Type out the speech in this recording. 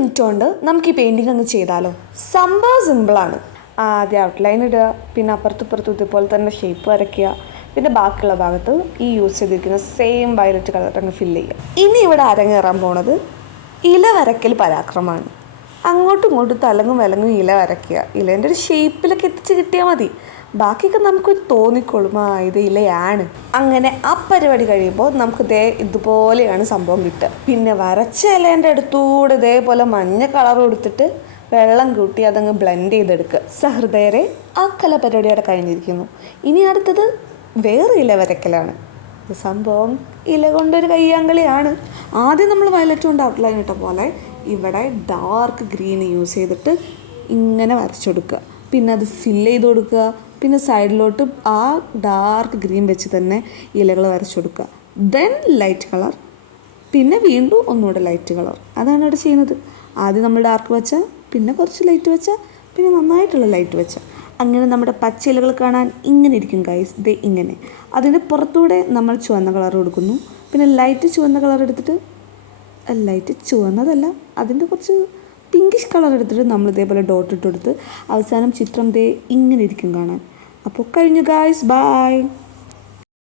Minute കൊണ്ട് നമുക്ക് ഈ പെയിൻറ്റിങ് അങ്ങ് ചെയ്താലോ. സംഭവം സിമ്പിളാണ്. ആദ്യം ഔട്ട്ലൈൻ ഇടുക, പിന്നെ അപ്പുറത്തും ഇതുപോലെ തന്നെ ഷേപ്പ് വരയ്ക്കുക, പിന്നെ ബാക്കിയുള്ള ഭാഗത്ത് ഈ യൂസ് ചെയ്തിരിക്കുന്ന സെയിം വയലറ്റ് കളർ അങ്ങ് ഫില്ല് ചെയ്യുക. ഇനി ഇവിടെ അരങ്ങേറാൻ പോണത് ഇല വരയ്ക്കൽ പരാക്രമമാണ്. അങ്ങോട്ടും ഇങ്ങോട്ടും തലങ്ങും വിലങ്ങും ഇല വരയ്ക്കുക. ഇലേൻ്റെ ഒരു ഷേപ്പിലൊക്കെ എത്തിച്ച് കിട്ടിയാൽ മതി. ബാക്കിയൊക്കെ നമുക്ക് തോന്നിക്കൊള്ളും, ഇത് ഇലയാണ്. അങ്ങനെ ആ പരിപാടി കഴിയുമ്പോൾ നമുക്ക് ഇതുപോലെയാണ് സംഭവം കിട്ടുക. പിന്നെ വരച്ച ഇലേൻ്റെ അടുത്തൂടെ ഇതേപോലെ മഞ്ഞ കളർ കൊടുത്തിട്ട് വെള്ളം കൂട്ടി അതങ്ങ് ബ്ലെൻഡ് ചെയ്തെടുക്കുക. സഹൃദയരെ, ആ കലാപരിപാടിയോടെ കഴിഞ്ഞിരിക്കുന്നു. ഇനി അടുത്തത് വേറെ ഇല വരയ്ക്കലാണ്. സംഭവം ഇല കൊണ്ടൊരു കയ്യാങ്കളിയാണ്. ആദ്യം നമ്മൾ വയലറ്റ് കൊണ്ട് ഔട്ട്ലൈൻ ഇട്ട പോലെ ഇവിടെ ഡാർക്ക് ഗ്രീൻ യൂസ് ചെയ്തിട്ട് ഇങ്ങനെ വരച്ചു കൊടുക്കുക. പിന്നെ അത് ഫില്ല് ചെയ്ത് കൊടുക്കുക. പിന്നെ സൈഡിലോട്ട് ആ ഡാർക്ക് ഗ്രീൻ വെച്ച് തന്നെ ഇലകൾ വരച്ചു കൊടുക്കുക. ദെൻ ലൈറ്റ് കളർ, പിന്നെ വീണ്ടും ഒന്നുകൂടെ ലൈറ്റ് കളർ. അതാണ് ഇവിടെ ചെയ്യുന്നത്. ആദ്യം നമ്മൾ ഡാർക്ക് വെച്ചാൽ, പിന്നെ കുറച്ച് ലൈറ്റ് വെച്ചാൽ, പിന്നെ നന്നായിട്ടുള്ള ലൈറ്റ് വെച്ചാൽ, അങ്ങനെ നമ്മുടെ പച്ച ഇലകൾ കാണാൻ ഇങ്ങനെ ഇരിക്കും ഗൈസ്. ഇങ്ങനെ അതിൻ്റെ പുറത്തൂടെ നമ്മൾ ചുവന്ന കളർ കൊടുക്കുന്നു. പിന്നെ ലൈറ്റ് ചുവന്ന കളർ എടുത്തിട്ട്, ലൈറ്റ് ചുവന്നതല്ല, അതിൻ്റെ കുറച്ച് പിങ്കിഷ് കളർ എടുത്തിട്ട് നമ്മൾ ഇതേപോലെ ഡോട്ട് ഇട്ട് കൊടുത്ത് അവസാനം ചിത്രം ഇങ്ങനെ ഇരിക്കും കാണാൻ. അപ്പോൾ കഴിഞ്ഞു ഗൈസ്, ബൈ.